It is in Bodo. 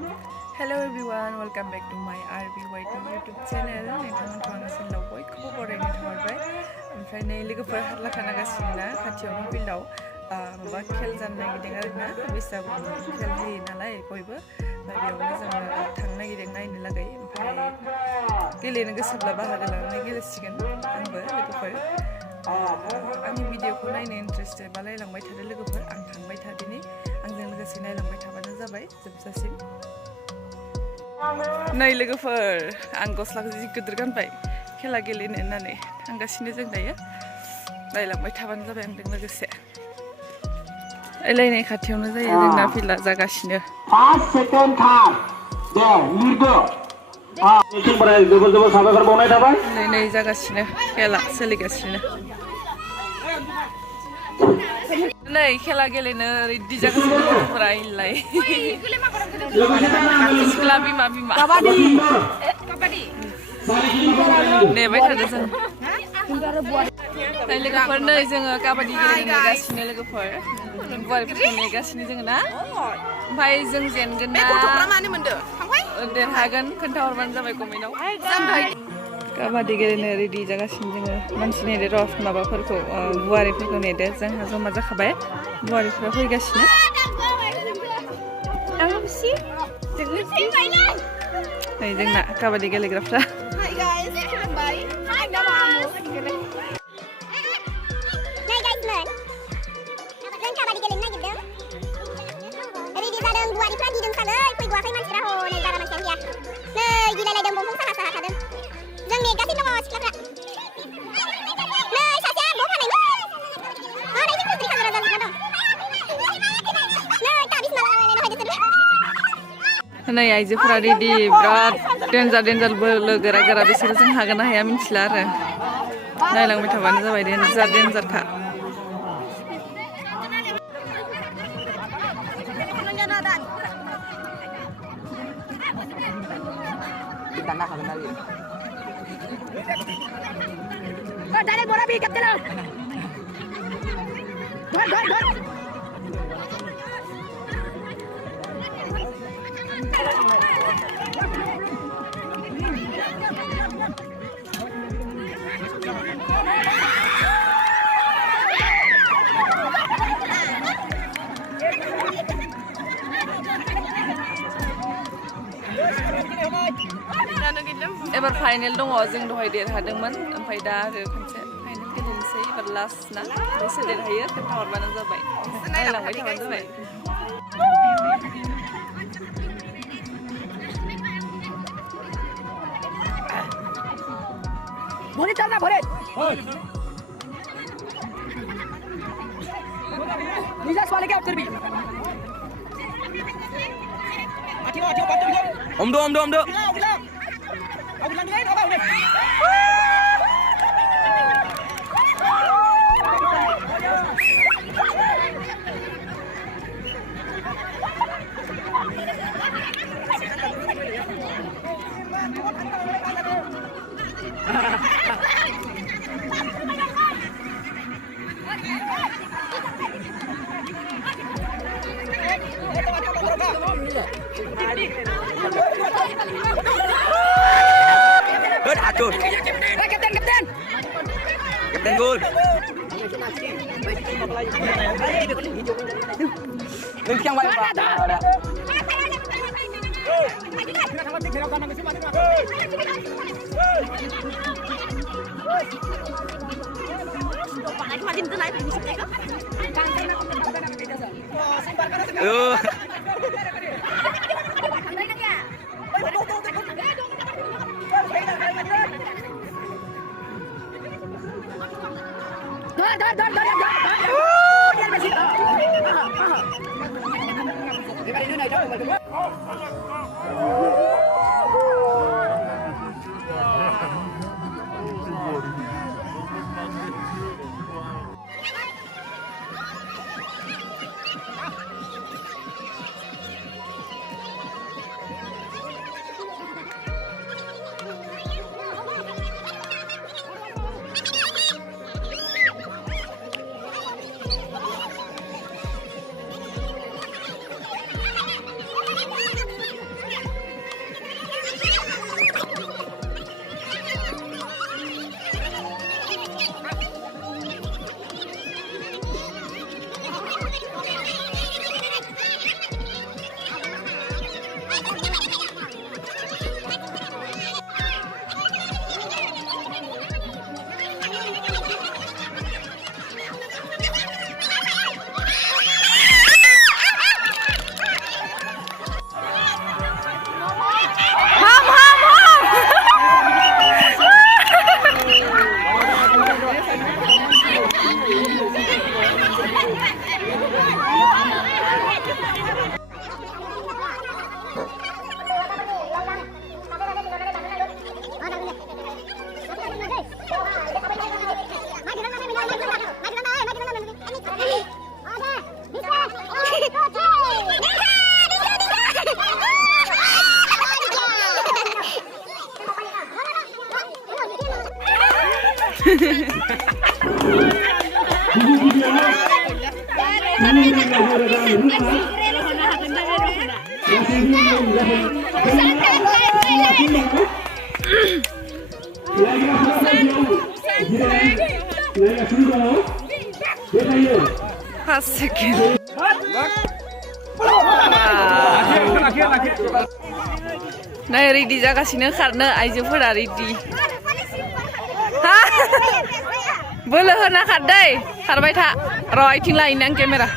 Hello everyone, welcome back to my RBYT YouTube channel. नोंथांमोनखौ आङो चेनेलाव बयखौबो बरायनो थाहरबाय। ओमफ्राय नै लोगोफोर हारलाखा नागासिनो ना खाथियावनो फिल्डआव माबा खेल जानो नागिरदों आरोना बैसागु खेल होयो नालाय बयबो बेयावनो जोङो थांनो नागिरदों नायनो लागै ओमफ्राय गेलेनो गोसोब्ला बाहागो लानानै गेलेसिगोन आंबो लोगोफोर आंनि भिडिअखौ नायनो इन्ट्रेस्टेड बा नायलांबाय थादो लोगोफोर आं थांबाय थादिनि आंजों लोगोसे नायलांबाय थाबानो जाबाय जोबजासिम नै लोगोफोर आं गस्लाखौ जि गिदिर गानबाय खेला गेलेनो होननानै थांगासिनो जों दायो नायलांबाय थाबानो जाबाय आंजों लोगोसे रायलायनाय खाथियावनो जायो जोंना फिल्डआ जागासिनो फार्स्ट सेकेन्ड थार्ड दे लिरदो मिथिंफोरा जोबोर जोबोर साबायखर बावनाय थाबाय नै जागासिनो खेला सोलिगासिनो नै खेला गेलेनो रेडि जागासिनो गथ'फोरा इलाय सिख्ला बिमा बिमा नेबाय थादो जों लोगोफोर नै जोङो काबादि गेलेनो नेगासिनो लोगोफोर गुवारफोरखौ नेगासिनो जोङो ना ओमफ्राय जों जेनगोन ना देरहागोन खोन्थाहरबानो जाबाय कमेन्टआव काबादि गेलेनो रेडि जागासिनो जोङो मानसि नेदो र' माबाफोरखौ बुवारिफोरखौ नेदो जोंहा जमा जाखाबाय बुवारिफोरा फैगासिनो नै जोंना काबादि गेलेग्राफ्रा नै आइजोफोरा रेडि बिराद देन्जार बोलो गोरा गोरा बिसोरो जों हागोन ना हाया मिथिला आरो नायलांबाय थाबानो जाबाय देन्जारखा एबार फाइनेल दङ जों दहाय देरहादोंमोन ओमफ्राय दा आरो खनसे फाइनेल गेलेनोसै एबार लास्ट ना बेसे देरहायो खोन्थाहरबानो जाबाय नायलांबाय थाबानो जाबाय भरे चल ना भरे निजास वाले क्या उतर भी आठियो बात Om do अब लंग गए बाबा उन्हें Atur. Kapten gol. Yang baik Pak. 5 second. Nah, ready जागासिनो खारनो आइजोफोरा ready. Ha? बोलो होना खारदै खारबाय था र' आइथिं लायनो आं केमेरा